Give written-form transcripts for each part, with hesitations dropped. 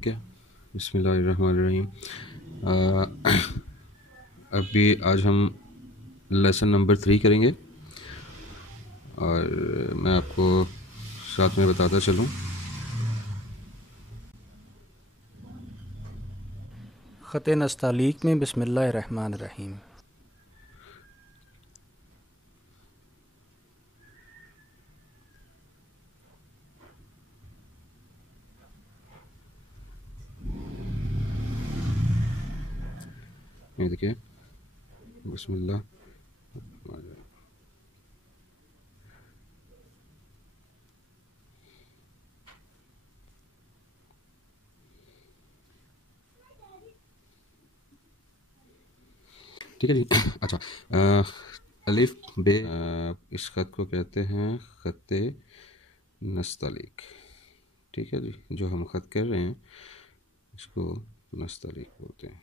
ठीक है। बिस्मिल्लाहिर्रहमानिर्रहीम। अभी आज हम लेसन नंबर 3 करेंगे और मैं आपको साथ में बताता चलूँ। ख़त नस्तालीक में बिस्मिल्लाहिर्रहमानिर्रहीम। ये देखिए, बिस्मिल्लाह। ठीक है जी। अच्छा, अलिफ बे, इस ख़त को कहते हैं ख़त नस्तालीक। ठीक है जी, जो हम ख़त कर रहे हैं इसको नस्तालीक बोलते हैं।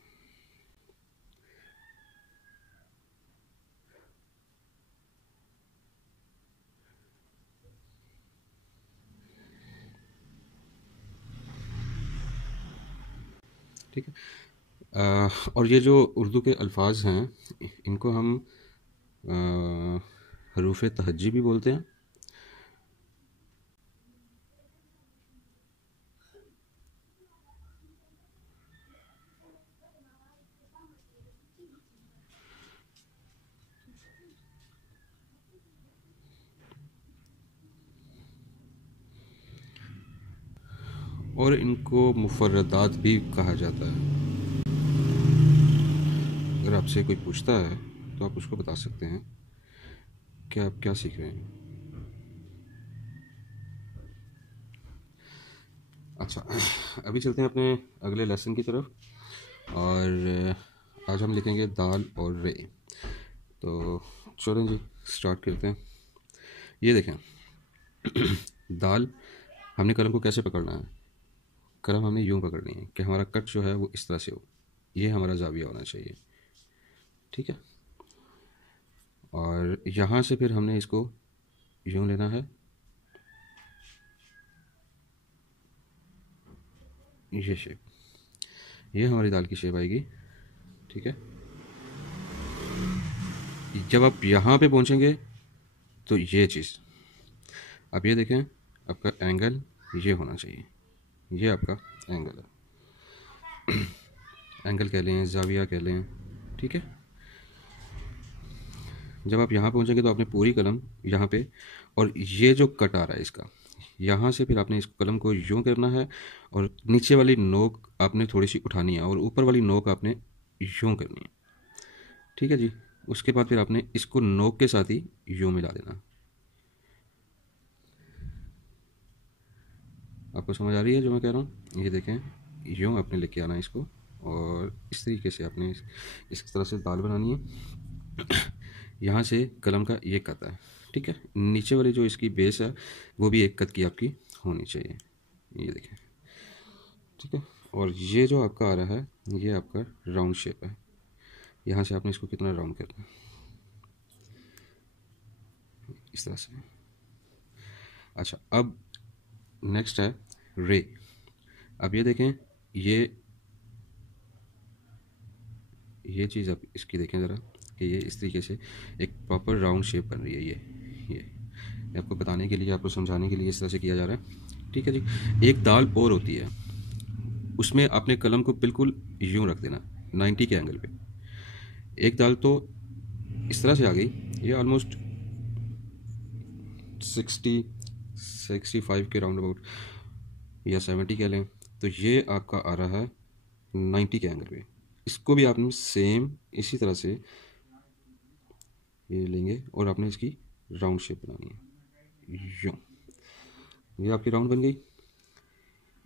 ठीक है। और ये जो उर्दू के अल्फाज हैं इनको हम हरूफ तहज्जी भी बोलते हैं। और इनको मुफर्रदात भी कहा जाता है। अगर आपसे कोई पूछता है तो आप उसको बता सकते हैं कि आप क्या सीख रहे हैं। अच्छा, अभी चलते हैं अपने अगले लेसन की तरफ और आज हम लिखेंगे दाल और रे। तो चलें जी, स्टार्ट करते हैं। ये देखें, दाल हमने कलम को कैसे पकड़ना है। कलम हमने यूं पकड़नी है कि हमारा कट जो है वो इस तरह से हो, ये हमारा जाविया होना चाहिए। ठीक है। और यहाँ से फिर हमने इसको यूं लेना है, ये शेप, ये हमारी दाल की शेप आएगी। ठीक है। जब आप यहाँ पे पहुँचेंगे तो ये चीज़, आप ये देखें, आपका एंगल ये होना चाहिए, ये आपका एंगल है। एंगल कह लें, जाविया कह लें। ठीक है। जब आप यहाँ पहुँचेंगे तो आपने पूरी कलम यहाँ पे, और ये जो कट आ रहा है इसका, यहाँ से फिर आपने इस कलम को यूँ करना है और नीचे वाली नोक आपने थोड़ी सी उठानी है और ऊपर वाली नोक आपने यूँ करनी है। ठीक है जी। उसके बाद फिर आपने इसको नोक के साथ ही यूँ मिला देना। आपको समझ आ रही है जो मैं कह रहा हूँ? ये देखें, यूँ आपने लेके आना इसको और इस तरीके से आपने इस तरह से दाल बनानी है। यहाँ से कलम का ये कत है। ठीक है। नीचे वाली जो इसकी बेस है वो भी एक कत की आपकी होनी चाहिए। ये देखें। ठीक है। और ये जो आपका आ रहा है ये आपका राउंड शेप है। यहाँ से आपने इसको कितना राउंड करना है, इस तरह से। अच्छा, अब नेक्स्ट है रे। अब ये देखें, ये चीज़ आप इसकी देखें ज़रा कि ये इस तरीके से एक प्रॉपर राउंड शेप बन रही है। ये आपको बताने के लिए, आपको समझाने के लिए इस तरह से किया जा रहा है। ठीक है जी। एक दाल और होती है, उसमें आपने कलम को बिल्कुल यूं रख देना 90 के एंगल पे। एक दाल तो इस तरह से आ गई, ये ऑलमोस्ट 65 के राउंड अबाउट या 70 कह लें। तो ये आपका आ रहा है 90 के एंगल पे। इसको भी आपने सेम इसी तरह से ये लेंगे और आपने इसकी राउंड शेप बनानी है। यूँ, ये आपकी राउंड बन गई।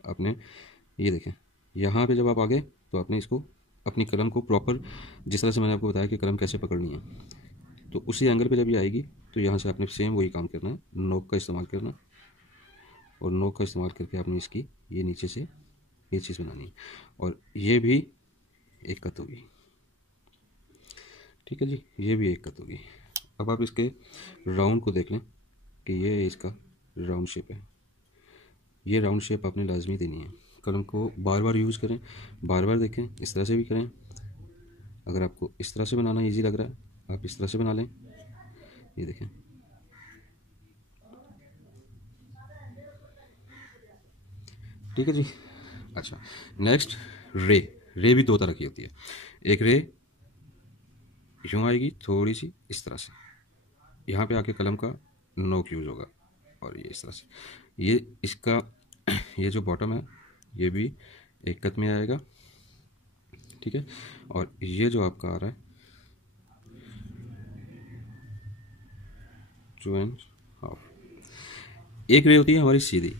आपने ये देखें, यहाँ पे जब आप आ गए तो आपने इसको अपनी कलम को प्रॉपर, जिस तरह से मैंने आपको बताया कि कलम कैसे पकड़नी है, तो उसी एंगल पे जब ये आएगी तो यहाँ से आपने सेम वही काम करना है, नोक का इस्तेमाल करना और नोक का इस्तेमाल करके आपने इसकी ये नीचे से ये चीज़ बनानी है और ये भी एक कत होगी। ठीक है जी, ये भी एक कत होगी। अब आप इसके राउंड को देख लें कि ये इसका राउंड शेप है। ये राउंड शेप आपने लाजमी देनी है। कलम को बार बार यूज़ करें, बार बार देखें। इस तरह से भी करें। अगर आपको इस तरह से बनाना इजी लग रहा है आप इस तरह से बना लें। ये देखें, ठीक है जी। अच्छा, नेक्स्ट रे भी दो तरह की होती है। एक रे यूँ आएगी थोड़ी सी इस तरह से, यहाँ पे आके कलम का नोक यूज़ होगा, और ये इस तरह से, ये इसका ये जो बॉटम है ये भी एक कत में आएगा, ठीक है। और ये जो आपका आ रहा है 2.5, एक रे होती है हमारी सीधी,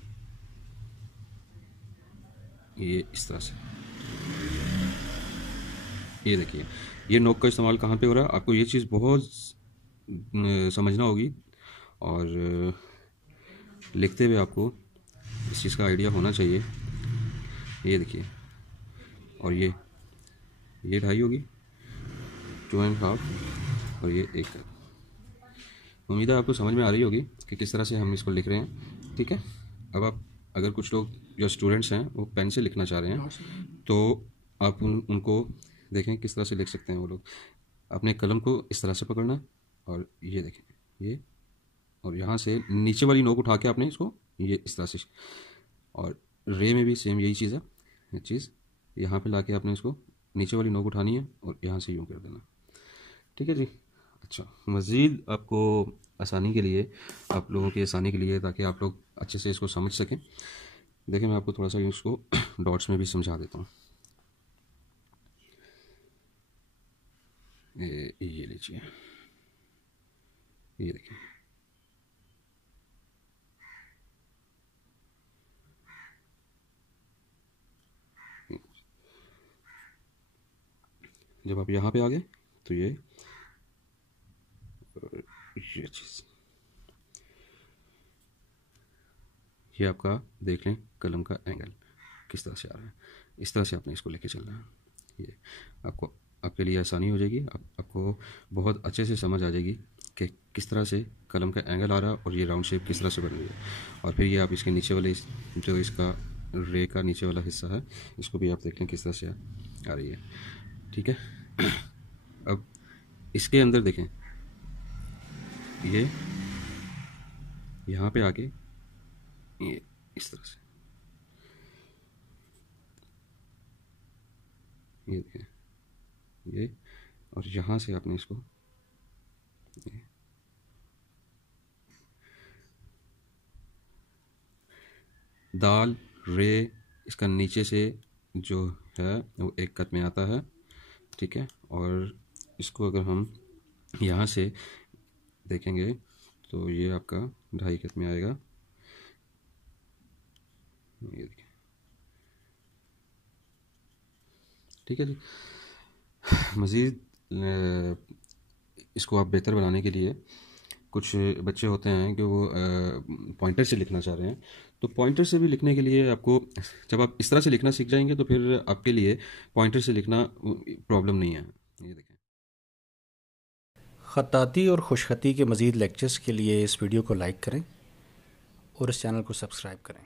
ये इस तरह से। ये देखिए, ये नोक का इस्तेमाल कहाँ पे हो रहा है, आपको ये चीज़ बहुत समझना होगी, और लिखते हुए आपको इस चीज़ का आइडिया होना चाहिए। ये देखिए, और ये 2.5 होगी, 2.5, और ये 1। उम्मीद है आपको समझ में आ रही होगी कि किस तरह से हम इसको लिख रहे हैं, ठीक है। अब आप अगर कुछ लोग जो स्टूडेंट्स हैं वो पेन से लिखना चाह रहे हैं तो आप उनको देखें किस तरह से लिख सकते हैं वो लोग। अपने कलम को इस तरह से पकड़ना, और ये देखें ये, और यहाँ से नीचे वाली नोक उठा के आपने इसको ये इस तरह से, और रे में भी सेम यही चीज़ है। ये चीज़ यहाँ पे लाके आपने इसको नीचे वाली नोक उठानी है और यहाँ से यूँ कर देना, ठीक है जी। अच्छा, मज़ीद आपको आसानी के लिए, आप लोगों की आसानी के लिए, ताकि आप लोग अच्छे से इसको समझ सकें, देखिए मैं आपको थोड़ा सा इसको डॉट्स में भी समझा देता हूँ। ये लीजिए, ये देखिए, जब आप यहाँ पे आ गए तो ये चीज़, ये आपका देख लें कलम का एंगल किस तरह से आ रहा है, इस तरह से आपने इसको लेके चलना है। ये आपको, आपके लिए आसानी हो जाएगी, आपको बहुत अच्छे से समझ आ जाएगी कि किस तरह से कलम का एंगल आ रहा है और ये राउंड शेप किस तरह से बन रही है। और फिर ये आप इसके नीचे वाले जो इसका रे का नीचे वाला हिस्सा है इसको भी आप देख लें किस तरह से आ रही है, ठीक है। अब इसके अंदर देखें, ये यहाँ पे आके ये इस तरह से, ये देखें ये, और यहाँ से आपने इसको दाल रे, इसका नीचे से जो है वो एक कत में आता है, ठीक है। और इसको अगर हम यहाँ से देखेंगे तो ये आपका 2.5 कत में आएगा, ये देखिए, ठीक है जी। मज़ीद इसको आप बेहतर बनाने के लिए, कुछ बच्चे होते हैं कि वो पॉइंटर से लिखना चाह रहे हैं, तो पॉइंटर से भी लिखने के लिए आपको, जब आप इस तरह से लिखना सीख जाएंगे तो फिर आपके लिए पॉइंटर से लिखना प्रॉब्लम नहीं है। ये देखें, ख़ताती और खुशखती के मज़ीद लेक्चर्स के लिए इस वीडियो को लाइक करें और इस चैनल को सब्सक्राइब करें।